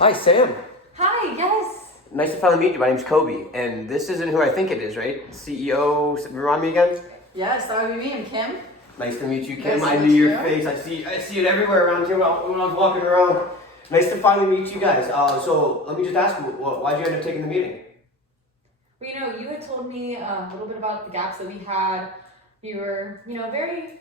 Hi, Sam. Hi, yes. Nice to finally meet you. My name's Coby, and this isn't who I think it is, right? CEO, remind me again? Yes, that would be me. I'm Kim. Nice to meet you, Kim. Nice to I meet knew your you. face. I see it everywhere around here when I was walking around. Nice to finally meet you guys. So let me just ask you, why'd you end up taking the meeting? Well, you had told me a little bit about the gaps that we had. You were, very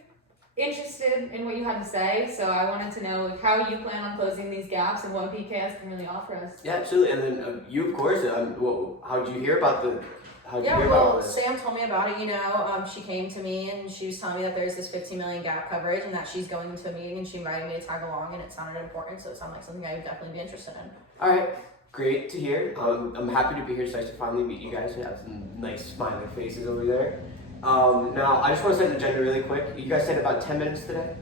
interested in what you had to say, so I wanted to know how you plan on closing these gaps and what BKS can really offer us. Yeah, absolutely. And then you, of course. How'd you hear about all this? Sam told me about it. She came to me and she was telling me that there's this 15 million gap coverage and that she's going into a meeting and she invited me to tag along and it sounded important, so it sounded like something I would definitely be interested in. All right. Great to hear. I'm happy to be here. It's nice to finally meet you guys. You have some nice smiling faces over there. Now, I just want to set an agenda really quick. You guys said about 10 minutes today?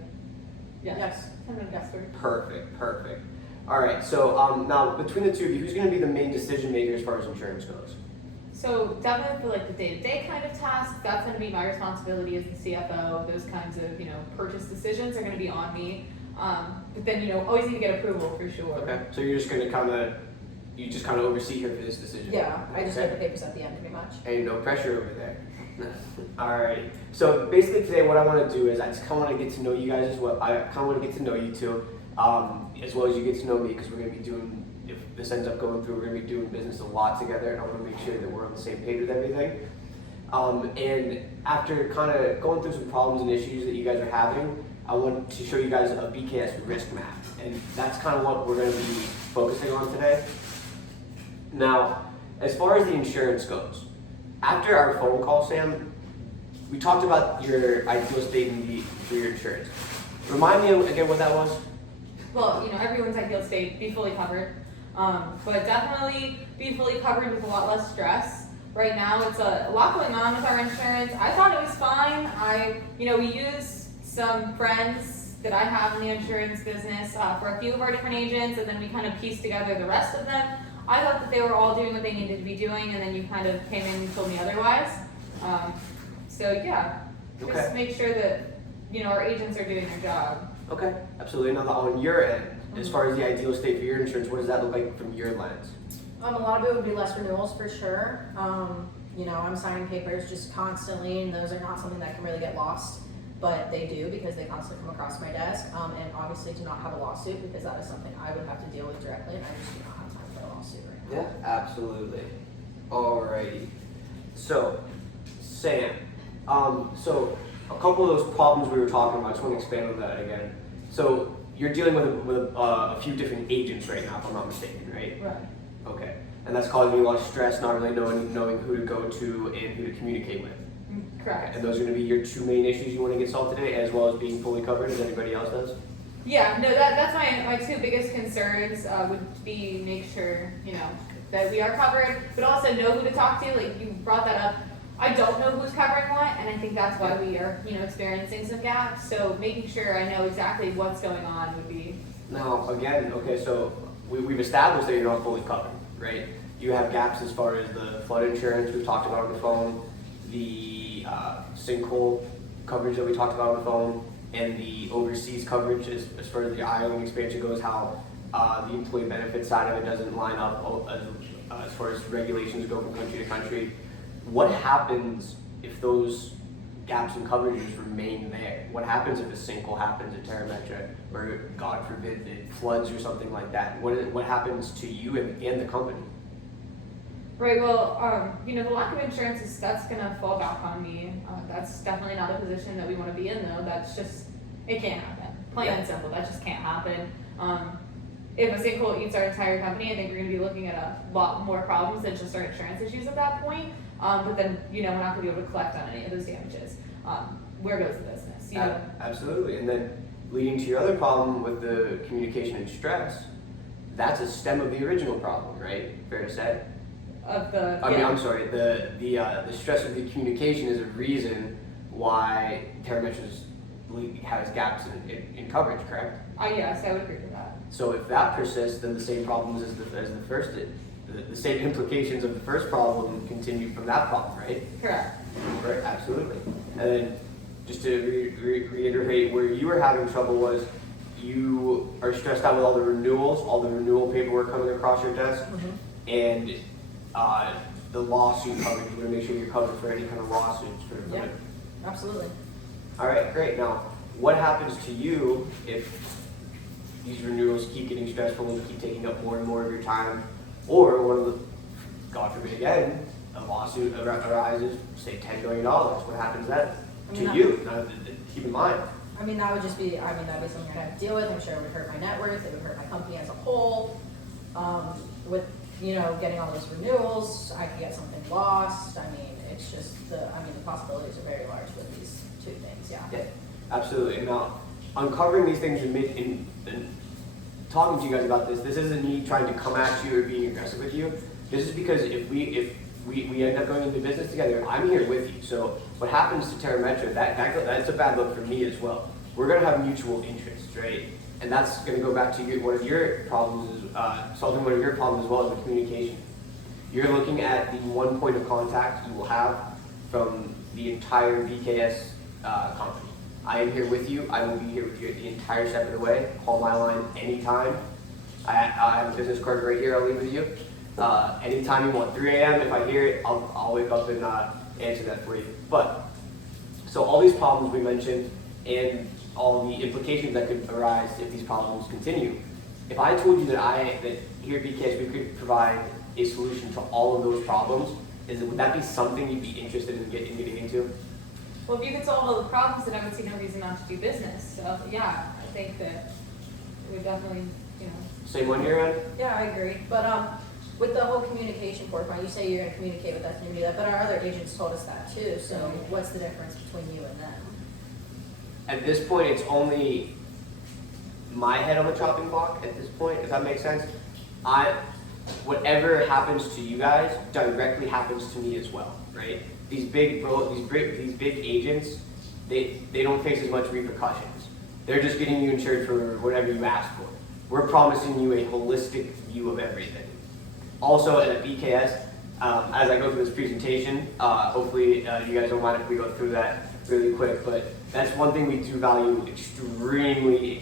Yes. 10 minutes after. Perfect. All right, so now between the two of you, who's going to be the main decision maker as far as insurance goes? So definitely for the day-to-day kind of tasks, that's going to be my responsibility as the CFO. Those kinds of, purchase decisions are going to be on me. But then, always need to get approval for sure. Okay, so you're just going to kind of oversee here for this decision? Yeah, I just get the papers at the end pretty much. Hey, no pressure over there. Alright, so basically today what I want to do is I just kind of want to get to know you guys as well. I kind of want to get to know you too, as well as you get to know me, because we're going to be doing, if this ends up going through, we're going to be doing business a lot together, and I want to make sure that we're on the same page with everything. And after kind of going through some problems and issues that you guys are having, I want to show you guys a BKS risk map, and that's kind of what we're going to be focusing on today. Now, as far as the insurance goes, after our phone call, Sam, we talked about your ideal state for your insurance. Remind me again what that was? Well, everyone's ideal state, be fully covered. But definitely be fully covered with a lot less stress. Right now, it's a lot going on with our insurance. I thought it was fine. We use some friends that I have in the insurance business for a few of our different agents, and then we kind of pieced together the rest of them. I thought that they were all doing what they needed to be doing, and then you kind of came in and told me otherwise. Just make sure that our agents are doing their job. Okay, absolutely. Now, on your end, as far as the ideal state for your insurance, what does that look like from your lens? A lot of it would be less renewals for sure. I'm signing papers just constantly, and those are not something that can really get lost, but they do because they constantly come across my desk. And obviously, do not have a lawsuit because that is something I would have to deal with directly, and I just do not have time for a lawsuit right now. Yeah, absolutely. Alrighty. So, Sam, so a couple of those problems we were talking about, I just want to expand on that again. So, you're dealing with a few different agents right now, if I'm not mistaken, right? Right. Okay. And that's causing you a lot of stress, not really knowing who to go to and who to communicate with. Correct. And those are going to be your two main issues you want to get solved today, as well as being fully covered as anybody else does? Yeah, no, that's my two biggest concerns would be make sure, that we are covered, but also know who to talk to. Like you brought that up. I don't know who's covering what, and I think that's why we are, experiencing some gaps. So making sure I know exactly what's going on would be. Now, again, okay, so we've established that you're not fully covered, right? You have gaps as far as the flood insurance we've talked about on the phone, the sinkhole coverage that we talked about on the phone, and the overseas coverage as far as the island expansion goes, how the employee benefit side of it doesn't line up as far as regulations go from country to country. What happens if those gaps in coverages remain there? What happens if a sinkhole happens at Terrametra, or God forbid it floods or something like that? What happens to you and the company? Right, well, the lack of insurance that's going to fall back on me. That's definitely not a position that we want to be in, though. That's just, it can't happen. Plain and simple, that just can't happen. If a sinkhole eats our entire company, I think we're going to be looking at a lot more problems than just our insurance issues at that point. But then, we're not going to be able to collect on any of those damages. Where goes the business? Absolutely. And then leading to your other problem with the communication and stress, that's a stem of the original problem, right? Fair to say? I'm sorry. The stress of the communication is a reason why Terrametra's has gaps in coverage, correct? Yes, I would agree with that. So if that persists, then the same problems as the first did. The same implications of the first problem continue from that problem, right? Correct. Right, absolutely. And then just to reiterate, where you were having trouble was you are stressed out with all the renewals, all the renewal paperwork coming across your desk, and the lawsuit coverage. You want to make sure you're covered for any kind of lawsuits. Yeah, absolutely. All right, great. Now, what happens to you if these renewals keep getting stressful and keep taking up more and more of your time, or one of the, God forbid again, a lawsuit arises, say $10 billion. What happens then to you? Now, keep in mind. I mean, that would just be, I mean, that'd be something I'd have to deal with. I'm sure it would hurt my net worth. It would hurt my company as a whole. With, you know, getting all those renewals, I could get something lost. I mean, it's just the possibilities are very large with these two things, yeah. Yeah, absolutely. And now, uncovering these things and talking to you guys about this isn't me trying to come at you or being aggressive with you. This is because if we end up going into business together, I'm here with you. So what happens to Terra Metro, that's a bad look for me as well. We're going to have mutual interests, right? And that's going to go back to one of your problems, solving one of your problems as well as the communication. You're looking at the one point of contact you will have from the entire BKS company. I am here with you. I will be here with you the entire step of the way. Call my line anytime. I have a business card right here. I'll leave with you. Anytime you want, 3 a.m. If I hear it, I'll wake up and answer that for you. But so all these problems we mentioned and all the implications that could arise if these problems continue. If I told you that here at BKS we could provide a solution to all of those problems, would that be something you'd be interested in getting into? Well, if you could solve all the problems, then I would see no reason not to do business. So yeah, I think that it would definitely, you know. Same on your end? Yeah, I agree. But with the whole communication forefront, you say you're going to communicate with us and do that, but our other agents told us that too. So what's the difference between you and them? At this point, it's only my head on the chopping block at this point, if that makes sense. Whatever happens to you guys directly happens to me as well, right? These big agents, they don't face as much repercussions. They're just getting you insured for whatever you ask for. We're promising you a holistic view of everything. Also at BKS, as I go through this presentation, hopefully you guys don't mind if we go through that really quick, but that's one thing we do value extremely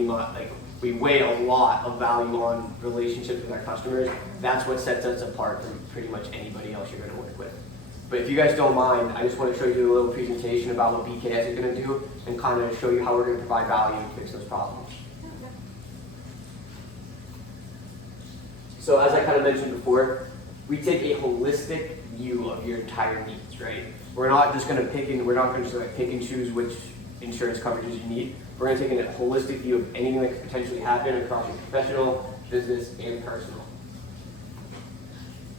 much. Like, we weigh a lot of value on relationships with our customers. That's what sets us apart from pretty much anybody else you're going to work with. But if you guys don't mind, I just want to show you a little presentation about what BKS is going to do and kind of show you how we're going to provide value and fix those problems. So as I kind of mentioned before, we take a holistic view of your entire needs, right? We're not just going to pick and choose which insurance coverages you need. We're going to take a holistic view of anything that could potentially happen across your professional, business, and personal.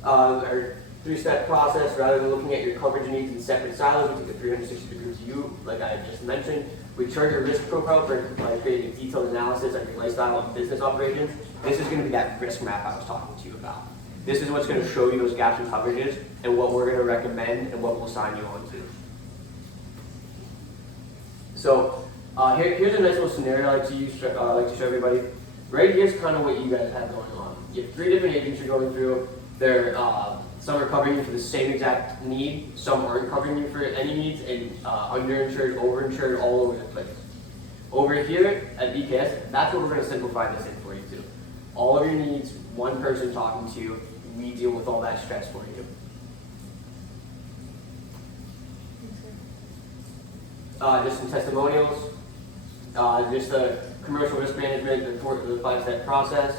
Our 3-step process, rather than looking at your coverage needs in separate silos, we take a 360-degree view, like I just mentioned. We chart your risk profile by creating a detailed analysis of your lifestyle and business operations. This is going to be that risk map I was talking to you about. This is what's going to show you those gaps in coverages and what we're going to recommend and what we'll sign you on to. So here's a nice little scenario I like to show everybody. Right here's kind of what you guys have going on. You have 3 different agents you're going through. Some are covering you for the same exact need. Some aren't covering you for any needs, and underinsured, overinsured, all over the place. Over here at BKS, that's what we're going to simplify this in for you too. All of your needs, one person talking to you. We deal with all that stress for you. Just some testimonials. Just the commercial risk management, the 5-step process.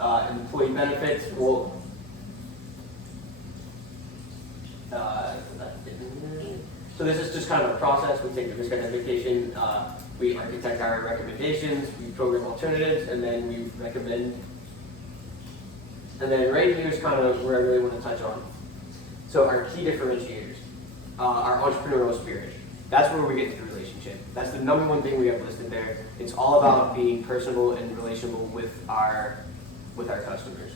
Employee benefits. So this is just kind of a process. We take the risk identification, we architect our recommendations, we program alternatives, and then we recommend. And then right here is kind of where I really want to touch on. So our key differentiators, our entrepreneurial spirit. That's where we get to the relationship. That's the #1 thing we have listed there. It's all about being personable and relational with our customers.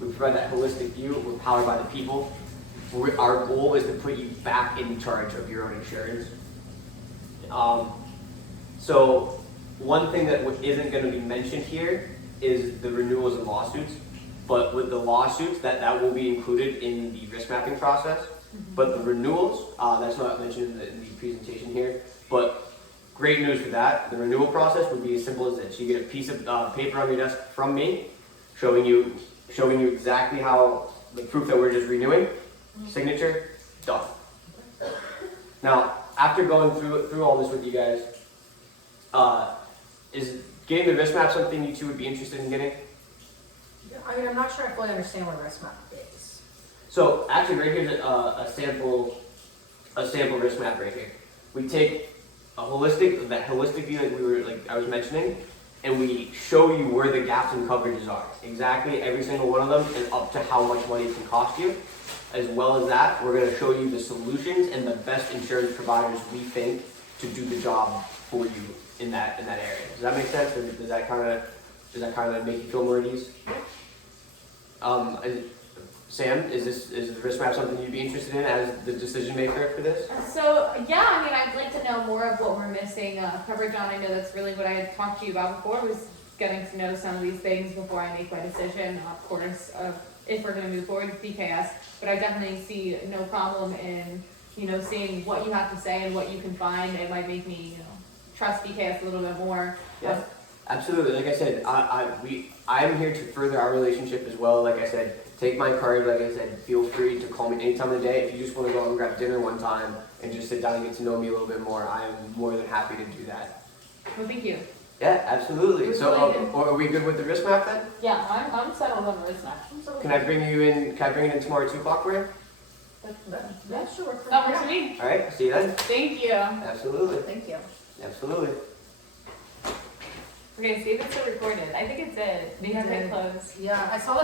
We provide that holistic view. We're powered by the people. Our goal is to put you back in charge of your own insurance. So one thing that isn't going to be mentioned here is the renewals and lawsuits. But with the lawsuits, that will be included in the risk mapping process. But the renewals, that's not mentioned in the presentation here. But great news for that. The renewal process would be as simple as this. You get a piece of paper on your desk from me, showing you exactly how the proof that we're just renewing, signature, done. Now, after going through all this with you guys, is getting the wrist map something you two would be interested in getting? I mean, I'm not sure I fully understand what a wrist map is. So actually, right here's a sample wrist map right here. We take that holistic view that I was mentioning, and we show you where the gaps in coverages are. Exactly every single one of them, and up to how much money it can cost you. As well as that, we're going to show you the solutions and the best insurance providers we think to do the job for you in that area. Does that make sense? Or does that kind of make you feel more at ease? Sam, is the wrist map something you'd be interested in as the decision maker for this? So yeah, I mean, I'd like to know more of what we're missing coverage on. I know that's really what I had talked to you about before, was getting to know some of these things before I make my decision, of course, if we're going to move forward with BKS. But I definitely see no problem in, seeing what you have to say and what you can find. It might make me, trust BKS a little bit more. Yeah, absolutely. Like I said, I'm here to further our relationship as well. Like I said, take my card. Like I said, feel free to call me any time of the day. If you just want to go out and grab dinner one time and just sit down and get to know me a little bit more, I am more than happy to do that. Well, thank you. Yeah, absolutely. We're So, really good. are we good with the wrist map then? Yeah, I'm settled on the wrist map. Can I bring you in? Can I bring it in tomorrow at 2 o'clock for you? That should work for That works me. for me. All right. See you then. Thank you. Absolutely. Thank you. Absolutely. Okay, see if it's still recorded. I think it did. We have it closed. Yeah, I saw the